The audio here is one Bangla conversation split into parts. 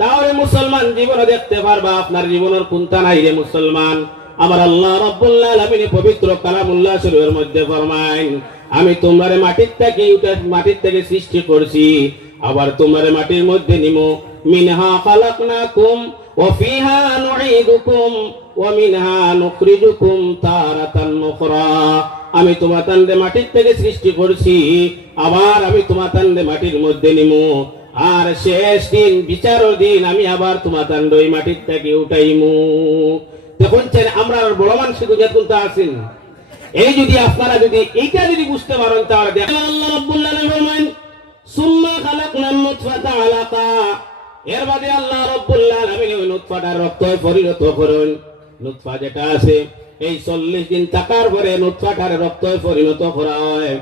তাহলে মুসলমান জীবনে দেখতে পারবা আপনার জীবনের কোনটা নাই রে মুসলমান। আমার আল্লাহ রাব্বুল আলামিন পবিত্র কালামুল্লাহ শরীফের মধ্যে ফরমায়, আমি তোমারে মাটির থেকে সৃষ্টি করছি, আবার তোমারে মাটির মধ্যে নিমু। মিনহা খালাকনাকুম ওয়া ফিহা নুঈদুকুম ওয়া মিনহা নুখরিজুকুম তারাতান উখরা। আমি তোমারে মাটির থেকে সৃষ্টি করছি, আবার আমি তোমারে মাটির মধ্যে নিমু, আর শেষ দিন বিচারের দিন আমি আবার তোমারে ওই মাটির থেকে উঠাইমু। দেখুন আমরা বড় মানুষ দুনিয়াতে কোনটা আছেন, এই যদি আপনারা যদি এইটা যদি বুঝতে পারেন তাহলে দেখেন আল্লাহ রাব্বুল আলামিন ফরমান সুম্মা খালাকনান নুতফাতা আলাকা। এর বাদে আল্লাহ রাব্বুল আলামিন ওই নুতফাটা রক্তে পরিণত করেন। নুতফা যেটা আছে এই 40 দিন থাকার পরে নুতফাটার রক্তে পরিণত করা হয়।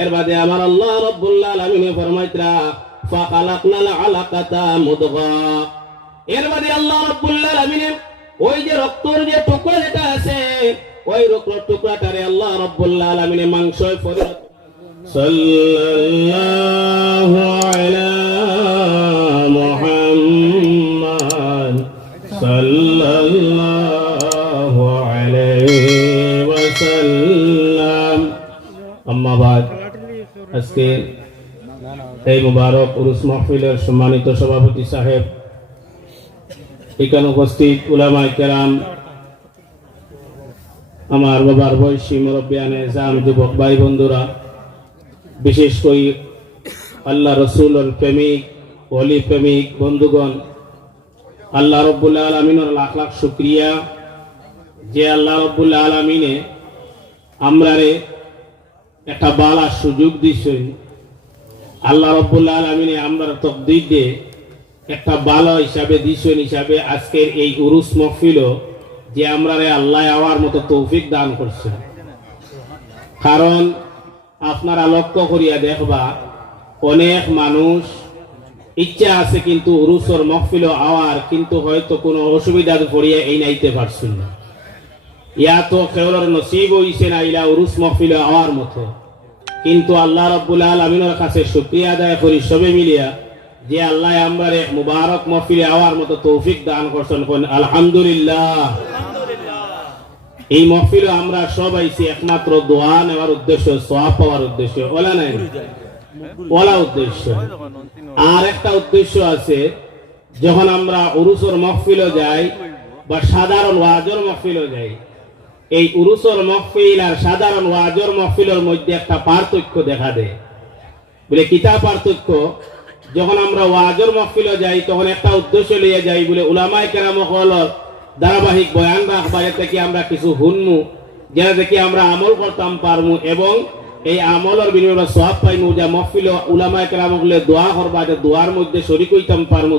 এর বাদে আমার আল্লাহ রাব্বুল আলামিন ফরমাইতরা ফা খালাকনাল আলাকাতা মুদগা। এর বাদে আল্লাহ রাব্বুল আলামিন ওই যে রক্তের যে টুকরা যেটা আছে ওই রক্তের টুকরাটারে আল্লাহ রাব্বুল আলামিন মাংসয় পরিণত। সাল্লাল্লাহু আলা মুহাম্মাদ সাল্লাল্লাহু আলাইহি ওয়াসাল্লাম। আম্মা বাদ, আজকে এই মুবারক উরুস মাহফিলের সম্মানিত সভাপতি সাহেব, এখানে উপস্থিত উলামায়ে কেরাম, আমার বাবার বয়সী মুরব্বিয়ানে জাম, যুবক ভাই বন্ধুরা, বিশেষ করে আল্লাহ রসুলের প্রেমিক ওলি প্রেমিক বন্ধুগণ, আল্লাহ রাব্বুল আলামিনের লাখ লাখ শুকরিয়া যে আল্লাহ রাব্বুল আলামিনে আমরারে একটা বালা সুযোগ দিছেন। আল্লাহ রাব্বুল আলামিনে আমরার তকদির দিয়ে একটা ভালো হিসাবে দিছেন, হিসাবে আজকের এই উরুস মাহফিল যে আমরারে আল্লাহ আওয়ার মতো তৌফিক দান করছেন। কারণ আপনারা লক্ষ্য করিয়া দেখবা অনেক মানুষ ইচ্ছা আছে কিন্তু উরুসর মাহফিল আওয়ার, কিন্তু হয়তো কোনো অসুবিধা পড়িয়া এই নাইতে পারছেন না। ইয়া তো কেউর নসিব হইছে না ইলা উরুস মাহফিল আওয়ার মতো। কিন্তু আল্লাহ রাব্বুল আলামিনের কাছে শুকরিয়া আদায় করি সবে মিলিয়া যে আল্লাহ আমরারে মুবারক মাহফিলে আওয়ার মতো তৌফিক দান করছেন। আলহামদুলিল্লাহ। এই মাহফিলে আমরা সব আইছি একমাত্র দোয়া নেওয়ার উদ্দেশ্য, সওয়াব পাওয়ার উদ্দেশ্য, ওলা নাই ওলা উদ্দেশ্য। আর একটা উদ্দেশ্য আছে, যখন আমরা উরুসের মাহফিলে যাই বা সাধারণ ওয়াজের মাহফিলে যাই, এই উরুসের মাহফিল আর সাধারণ ওয়াজের মাহফিলের মধ্যে একটা পার্থক্য দেখা দেয়। বলে কিতা পার্থক্য? যখন আমরা ওয়াজের মাহফিলে যাই তখন একটা উদ্দেশ্য লিয়ে যাই, বলে উলামায়ে কেরাম হলের ধারাবাহিক বয়ান রাখবা, থেকে আমরা কিছু শুনমু, যেটা দেখি আমরা আমল করতাম পারমু এবং এই আমলের বিনিময়ে সওয়াব পাইমু। যা মাহফিলে উলামায়ে কেরাম হলে দোয়া করবা, দোয়ার মধ্যে শরীক হইতাম পারমু,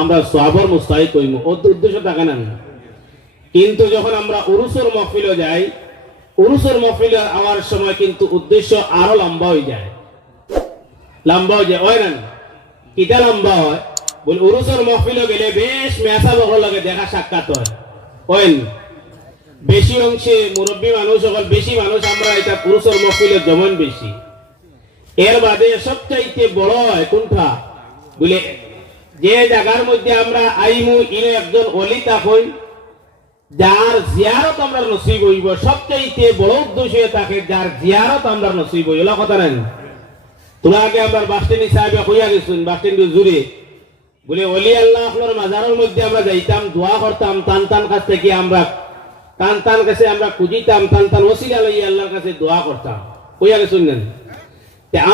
আমরা সওয়াবের মুস্তাহিক হইমু। উদ্দেশ্য থাকে না। কিন্তু যখন আমরা উরুসের মাহফিলে যাই, উরুসের মাহফিলে আওয়ার সময় কিন্তু উদ্দেশ্য আরো লম্বা হয়ে যায়, লম্বা হয়ে যায়। ওই না কিটা লম্বা হয়? বল উরুসের মাহফিলে গেলে বেশ মেসা বকর লাগে দেখা সাক্ষাৎ হয়। ওই বেশি অংশে মুরব্বী মানুষ সকল, বেশি মানুষ আমরা এটা উরুসের মাহফিলে যেমন বেশি। এর বাদে সবচাইতে বড় হয় কোনটা? বলে যে জায়গার মধ্যে আমরা আইমু ইনো একজন ওলি থাকুন, যার জিয়ারত আমরা নসিব হইব। সবচাইতে বড় উদ্দেশ্য থাকে যার জিয়ারত আমরা নসিব হইল। কথা নেন তোমরা আগে আমরা বাস স্ট্যান্ড সাহেব কইয়া গেছেন, বাস স্ট্যান্ড জুড়ে বলে ওলি আল্লাহ আপনার মাজারের মধ্যে আমরা যাইতাম, দোয়া করতাম, টান কাছ থেকে আমরা টান কাছে আমরা খুঁজিতাম, টান ওসিলা লইয়া আল্লাহর কাছে দোয়া করতাম। কইয়া গেছেন নেন?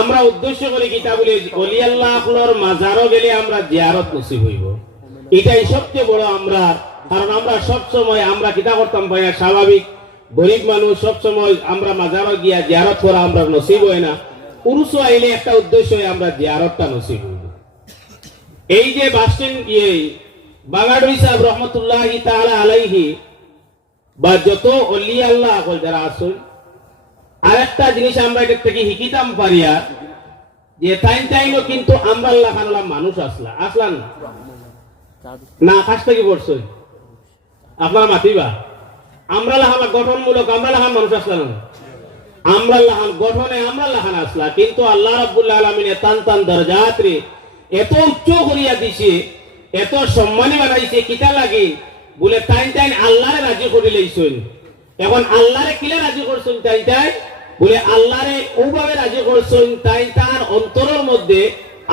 আমরা উদ্দেশ্য করি কিতা বলে ওলি আল্লাহ আপনার মাজারও গেলে আমরা জিয়ারত নসিব হইব। এটাই সবচেয়ে বড় আমরা। কারণ আমরা সব সময় আমরা কিতা করতাম ভাইয়া, স্বাভাবিক গরিব মানুষ, সব সময় আমরা মাজারও গিয়া জিয়ারত করা আমরা নসিব হয় না। উরুস আইলে একটা উদ্দেশ্য হয় আমরা জিয়ারতটা নসিব হইব। এই যে বাসস্ট্যান্ড বাগাডুই সাহেব রহমতুল্লাহি তাআলা আলাইহি বা যত ওলি আল্লাহ যারা আসুন, আরেকটা জিনিস আমরা এটার থেকে শিখিতাম পারিয়া যে টাইমও কিন্তু আমরা আল্লাহ খানলা মানুষ আসলাম না কাছ থেকে পড়ছে আপনারা মাতিবা। আমরা লাহান গঠনমূলক, আমরা লাহান মানুষ আসলাম না, আমরা লাহান গঠনে আমরা লাহান আসলা। কিন্তু আল্লাহ রাব্বুল আলামিন টান দরজাত রে এত উচ্চ করিয়া দিছে এত সম্মানী বানাইছে কিতা লাগে বলে তাই আল্লাহরে রাজি করে লইছেন। এখন আল্লাহরে কিলে রাজি করছেন তাই বলে আল্লাহরে ওভাবে রাজি করছেন তাই তার অন্তরের মধ্যে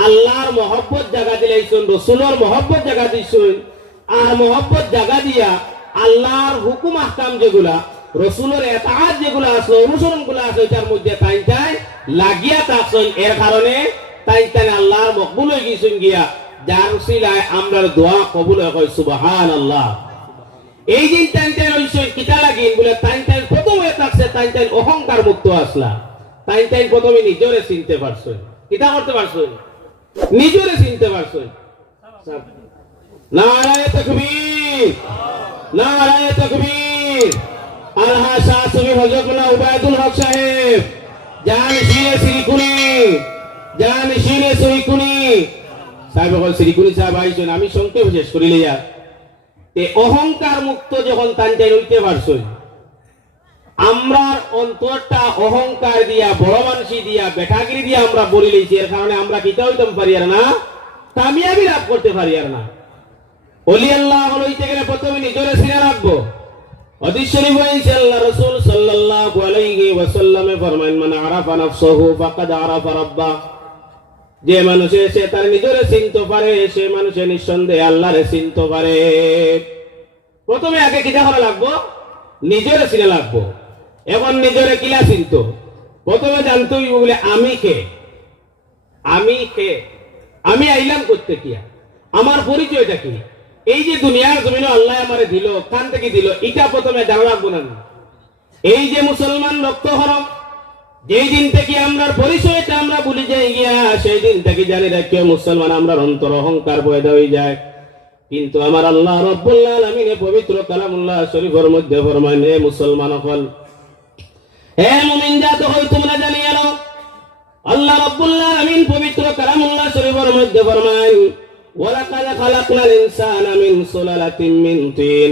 আল্লাহর মহব্বত জায়গা দিলাইছেন, রসুলের মহব্বত জায়গা দিয়েছেন। আর মহব্বত জায়গা দিয়া আল্লাহর হুকুম আহকাম যেগুলা, রসুলের এতাআত যেগুলা আছে, অনুসরণ গুলা আছে, তার মধ্যে তাই লাগিয়া থাকছেন। এর কারণে তাই আল্লাহর মকবুল হয়ে গেছেন গিয়া, যার উসিলায় আমরা দোয়া কবুল হয় সুবহানাল্লাহ। এই দিন তাই হইছেন কিতা লাগিন বলে তাই প্রথম হয়ে থাকছে তাই অহংকার মুক্ত আসলা। তাই প্রথমে নিজরে চিনতে পারছেন, কিতা করতে পারছেন, নিজরে চিনতে পারছেন। নারায়ে তাকবীর, নারায়ে তাকবীর। আলহা শাহ সমি হযরতুল্লাহ উবাইদুল হক সাহেব জানশীনে শ্রীকুনি, জানশীনে শ্রীকুনি সাহেব বল শ্রীকুনি সাহেব আইছেন। আমি সংক্ষেপ শেষ করি লইয়া। এই অহংকার মুক্ত যখন তানটাই হইতে পারছেন, আমরার অন্তরটা অহংকার দিয়া, বড় মানসি দিয়া, বেটাগিরি দিয়া আমরা বলি লইছি। এর কারণে আমরা কিতা হইতাম পারি আর না, কামিয়াবি লাভ করতে পারি আর না। ওলি আল্লাহ হইতে গেলে প্রথমে নিজরে চিনা রাখবো। হাদিস শরীফ হইছে আল্লাহ রাসূল সাল্লাল্লাহু আলাইহি ওয়াসাল্লামে ফরমান, মান আরাফা নাফসাহু ফাকাদ আরাফা রাব্বাহ। যে মানুষে সে তার নিজরে চিনতে পারে, সে মানুষে নিঃসন্দেহে আল্লাহরে চিনতে পারে। প্রথমে আগে কিটা করা লাগবো, নিজরে চিনা লাগবো। এখন নিজরে কিলা চিনতো, প্রথমে জানতে হইব বলে আমি কে, আমি কে, আমি আইলাম করতে কিয়া, আমার পরিচয়টা কি। এই যে দুনিয়ার জমিনে আল্লাহ আমারে দিল, কান থেকে দিল, এটা প্রথমে জানা লাগবো না। এই যে মুসলমান রক্ত হরম, যেই দিন থেকে আমরা পরিচয়টা আমরা ভুলে যাই গিয়া, সেই দিন থেকে জানি রাখিও মুসলমান আমরা অন্তর অহংকার পয়দা হয়ে যায়। কিন্তু আমার আল্লাহ রাব্বুল আলামিন পবিত্র কালামুল্লাহ শরীফের মধ্যে ফরমান, হে মুসলমান হল, হে মুমিন জাত হল, তোমরা জানিয়ে নাও আল্লাহ রাব্বুল আলামিন পবিত্র কালামুল্লাহ শরীফের মধ্যে ফরমান, ওয়ালাকাদ খালাকনাল ইনসানা মিন সুলালাতিন মিন তিন।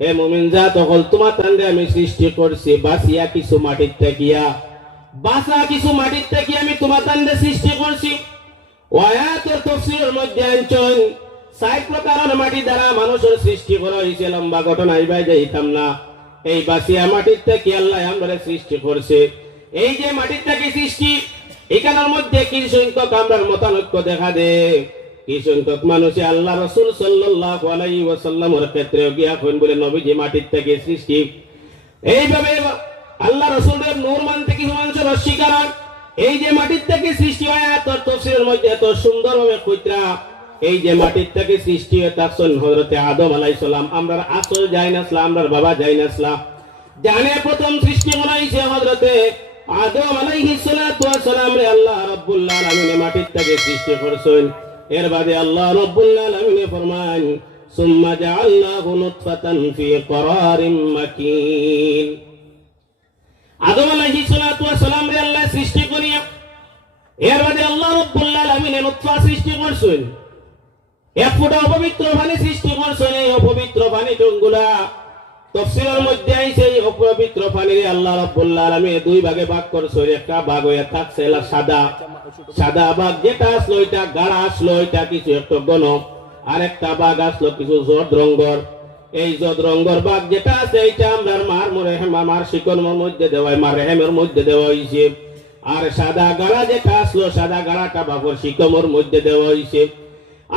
হে মুমিন জাত হল, তোমাদের আমি সৃষ্টি করছি বাসিয়া কিছু মাটির থেকিয়া, বাসা কিছু মাটির থেকে আমি তোমাদের সৃষ্টি করছি। আয়াতের তাফসীরের মধ্যে আনছেন ৬০ প্রকারের মাটি দ্বারা মানুষের সৃষ্টি করা হয়েছে। লম্বা ঘটনা আইবাই যাইতাম না। এই বাসিয়া মাটির থেকে আল্লাহ আমরা সৃষ্টি করছে। এই যে মাটির থেকে সৃষ্টি, এখানের মধ্যে কি সংখ্যক আমরা মতানৈক্য দেখা দেয়। কি সংখ্যক মানুষে আল্লাহ রাসূল সাল্লাল্লাহু আলাইহি ওয়াসাল্লামের ক্ষেত্রে গিয়া কইন বলে নবীজি মাটির থেকে সৃষ্টি। এইভাবে আল্লাহ রাসূলের নূর মানতে কিছু মানুষের অস্বীকার। এই যে মাটির থেকে সৃষ্টি হয়, তার তাফসীরের মধ্যে এত সুন্দরভাবে কইত্রা, এই যে মাটির থেকে সৃষ্টি হয় তাকসন হযরতে আদম আলাইহিস সালাম, আমরার আসল জাইনাসলা, আমরার বাবা জাইনাসলা জানে প্রথম সৃষ্টি হইছে হযরতে আদম আলাইহিস সালাতু ওয়াস সালাম রে আল্লাহ রাব্বুল আলামিন মাটির থেকে সৃষ্টি করেছেন। এর বাদে আল্লাহ রাব্বুল আলামিন ফরমান, সুম্মা জাআলনাহু নুতফাতান ফি করারিম মাকিন। আদম আলাইহিস সালাতু ওয়াস সালাম রে আল্লাহ সৃষ্টি করিয়া এর বাদে আল্লাহ রাব্বুল আলামিন নুতফা সৃষ্টি করছেন, এক ফোঁটা অপবিত্র পানি সৃষ্টি করছেন। এই অপবিত্র পানি টুঙ্গুলা তাফসীরের মধ্যে আইছে, এই অপবিত্র পানি আল্লাহ রাব্বুল আলামিন দুই ভাগে ভাগ করছেন। একটা ভাগ হইয়া থাকছে সাদা, সাদা ভাগ যেটা আসলো এটা গাঢ় আসলো, এটা কিছু একটু ঘন। আর একটা ভাগ আসলো কিছু জড রঙের। এই জড রঙের ভাগ যেটা আছে এটা আমরা মার শিকনের মধ্যে দেওয়া, মার রেহেমের মধ্যে দেওয়া হইছে। আর সাদা গাঢ় যেটা আসলো, সাদা গাঢ়টা বাপর শিকমের মধ্যে দেওয়া হইছে।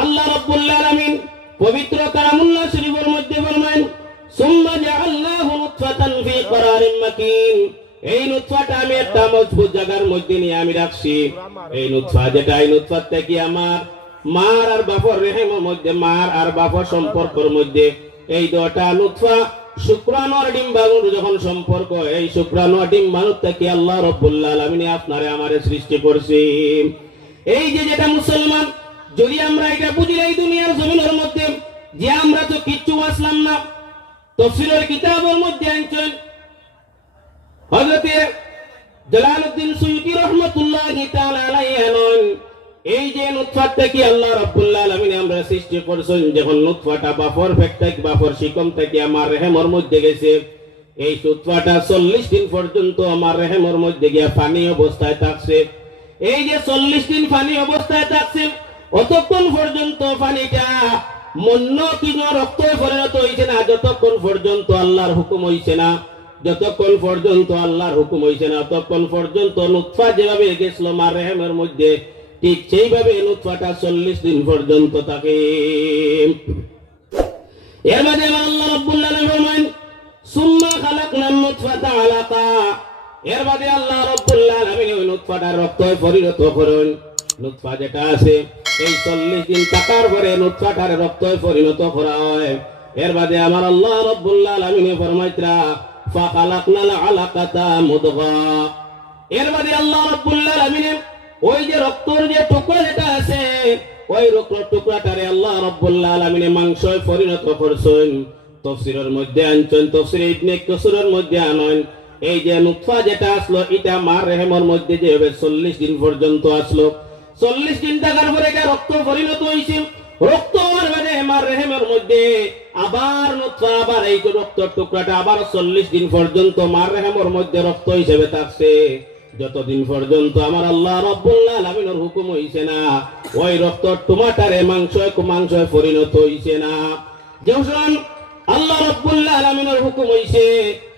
আল্লাহ রাব্বুল আলামিন পবিত্র কালামুল্লাহ শরীফের মধ্যে ফরমান, সুম্মা জাআলনাহু নুতফাতান ফি করারিম মাকিন। এই নুতফাটা আমি একটা মজবুত জায়গার মধ্যে নিয়ে আমি রাখছি। এই নুতফা যেটা, এই নুতফা থেকে আমার মার আর বাপর রেহেমের মধ্যে, মার আর বাপর সম্পর্কের মধ্যে এই দুটা নুতফা শুক্রাণুর ডিম্বাণুর যখন সম্পর্ক, এই শুক্রাণু ডিম্বাণু থেকে আল্লাহ রাব্বুল আলামিন আপনারে আমারে সৃষ্টি করছেন। এই যে যেটা মুসলমান, যদি আমরা এটা বুঝি এই দুনিয়ার জমিনের মধ্যে যে আমরা তো কিচ্ছু আসলাম না। তাফসীরের কিতাবের মধ্যে আনছেন হযরতে জালালউদ্দিন সুয়ুতী রাহমাতুল্লাহি তাআলা আলাইহি, এই যে নুতফা থেকে আল্লাহ রাব্বুল আলামিন আমরা সৃষ্টি করছেন, যখন নুতফাটা বাপর পেট থেকে, বাপর শিকম থেকে আমার রেহেমের মধ্যে গেছে, এই নুতফাটা 40 দিন পর্যন্ত আমার রেহেমের মধ্যে গিয়া পানি অবস্থায় থাকছে। এই যে 40 দিন পানি অবস্থায় থাকছে, অতক্ষণ পর্যন্ত পানিটা মন্য কিনো রক্ত পরিণত হইছে না, যতক্ষণ পর্যন্ত আল্লাহর হুকুম হইছে না, যতক্ষণ পর্যন্ত আল্লাহর হুকুম হইছে না, ততক্ষণ পর্যন্ত নুতফা যেভাবে গেছিল মার রেহেমের মধ্যে, ঠিক সেইভাবে নুতফাটা 40 দিন পর্যন্ত থাকে। এর মাঝে আল্লাহ রাব্বুল আলামিন ফরমান সুম্মা খালাকনান নুতফাতা আলাকা, এর বাদে আল্লাহ রাব্বুল আলামিন ওই নুতফাটা রক্তে পরিণত করেন। নুতফা যেটা আছে এই 40 দিন থাকার পরে নুতফাটার রক্তে পরিণত করা হয়। এর বাদে আমার আল্লাহ রাব্বুল আলামিন ফরমাইতরা ফাখালাকনাল আলাকাতা মুদগা, এর বাদে আল্লাহ রাব্বুল আলামিন ওই যে রক্তের যে টুকরা যেটা আছে ওই রক্তের টুকরাটারে আল্লাহ রাব্বুল আলামিন মাংসে পরিণত করছেন। তাফসীরের মধ্যে আনছেন, তাফসীর ইবনে কাসিরের মধ্যে আনেন, এই যে নুতফা যেটা আসলো এটা মার রেহেমের মধ্যে যে 40 দিন পর্যন্ত আসলো, 40 দিন থাকার পরে এটা রক্ত পরিণত হইছে। রক্ত হওয়ার বাদে মার রেহেমের মধ্যে আবার নুতফা, আবার এই যে রক্তের টুকরাটা আবার 40 দিন পর্যন্ত মার রেহেমের মধ্যে রক্ত হিসেবে থাকছে। যতদিন পর্যন্ত আমার আল্লাহ রাব্বুল আলামিনের হুকুম হইছে না ওই রক্তর টুমাটারে মাংসে পরিণত হইছে না। যখন আল্লাহ রাব্বুল আলামিনের হুকুম হইছে,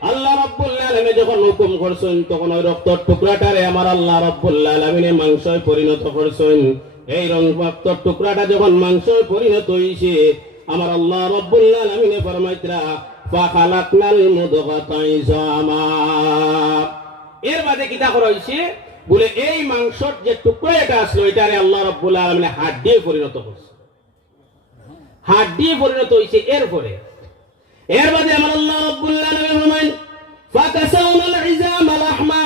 আল্লাহ রাব্বুল আলামিন যখন হুকুম করছেন তখন ওই রক্তর টুকরাটারে আমার আল্লাহ রাব্বুল আলামিন মাংসে পরিণত করছেন। এই রক্তর টুকরাটা যখন মাংসে পরিণত হইছে আমার আল্লাহ রাব্বুল আলামিন ফরমাইতরা ফাখালাকনাল মুদগাতা ইজামা, এর বাদে কিতা করা হইছে বলে এই মাংসর যে টুকরা এটা আসলো এটারে আল্লাহ রাব্বুল আলামিন হাড্ডি পরিণত করছে, হাড্ডি পরিণত হইছে। এরপরে এর বাদে আমার আল্লাহ রাব্বুল আলামিন ফরমান ফাকাসাউনাল ইজামা লাহমা,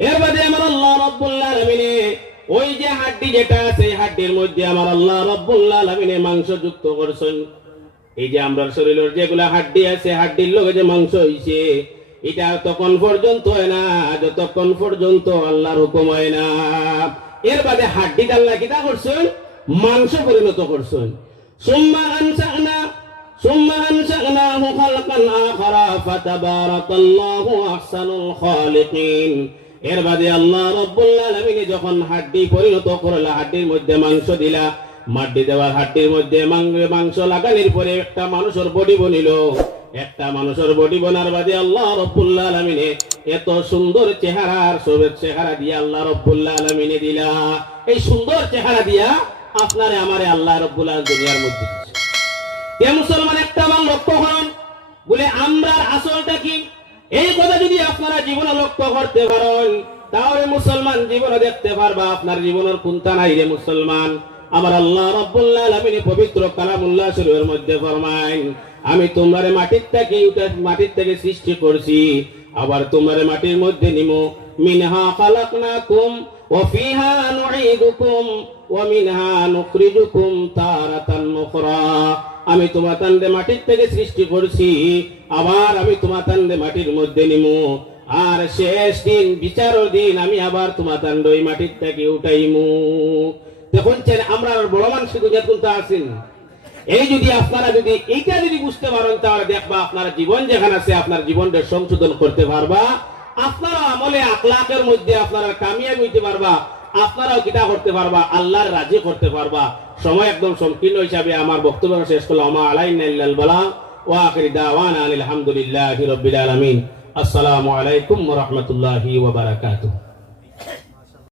এর বাদে আমার আল্লাহ রাব্বুল আলামিন ওই যে হাড্ডি যেটা আছে হাড্ডির মধ্যে আমার আল্লাহ রাব্বুল আলামিন মাংস যুক্ত করছেন। এই যে আমরা শরীরের যেগুলা হাড্ডি আছে হাড্ডির লগে যে মাংস হইছে এটা তখন পর্যন্ত হয় না যতক্ষণ পর্যন্ত আল্লাহর হুকুম হয় না। এর বাদে হাড্ডি আল্লাহ কিতা করছেন মাংস পরিণত করছেন। সুম্মা আনশানাহু খালকান আখারা ফাতাবারাকাল্লাহু আহসানুল খালিকিন, এর বাদে আল্লাহ রাব্বুল আলামিন যখন হাড্ডি পরিণত করলা, হাড্ডির মধ্যে মাংস দিলা, মাড্ডি দেওয়ার হাড্ডির মধ্যে মাংস লাগানোর পরে একটা মানুষের বডি বনিল। একটা মানুষের বডি বনার বাদে আল্লাহ রাব্বুল আলামিন এত সুন্দর চেহারার চেহারা দিয়া আল্লাহ রাব্বুল আলামিন দিলা। এই সুন্দর চেহারা দিয়া আপনারে আমারে আল্লাহ রাব্বুল আলামিন দুনিয়ার মধ্যে দিয়েছে। এ মুসলমান একটা মান লক্ষ্য করুন বলে আমরা আসলটা কি, এই কথা যদি আপনারা জীবনে লক্ষ্য করতে পারেন তাহলে মুসলমান জীবনে দেখতে পারবা আপনার জীবনের কোনটা নাই রে মুসলমান। আমার আল্লাহ রাব্বুল আলামিন পবিত্র কালামুল্লাহ শরীফের মধ্যে ফরমায় আমি তোমারে মাটির থেকে সৃষ্টি করছি, আবার তোমারে মাটির মধ্যে নিমো, মিনহা খালাকনাকুম ওয়া ফিহা নুঈদুকুম ওয়া মিনহা নুখরিজুকুম তারাতান উখরা, আমি তোমার তান্ডে মাটির থেকে সৃষ্টি করছি, আবার আমি তোমার তান্ডে মাটির মধ্যে নিমু, আর শেষ দিন বিচারের দিন আমি আবার তোমার তান্ড ওই মাটির থেকে উঠাইমু। দেখুন আমরা বড় মানুষ দুনিয়া কোনটা আছেন, এই যদি আপনারা যদি এইটা যদি বুঝতে পারেন তাহলে দেখবা আপনারা জীবন যেখানে আছে আপনার জীবনটা সংশোধন করতে পারবা, আপনারা আমলে আখলাকের মধ্যে আপনারা কামিয়াবি হইতে পারবা, আপনারাও কিতা করতে পারবা আল্লাহর রাজি করতে পারবা। সময় একদম সংকীর্ণ হিসাবে আমার বক্তব্য শেষ করলাম। আমা আলাইনা ইল্লাল বালাগ ওয়া আখির দাওয়ানা আলহামদুলিল্লাহি রাব্বিল আলামিন। আসসালামু আলাইকুম ওয়া রাহমাতুল্লাহি ওয়া বারাকাতুহু।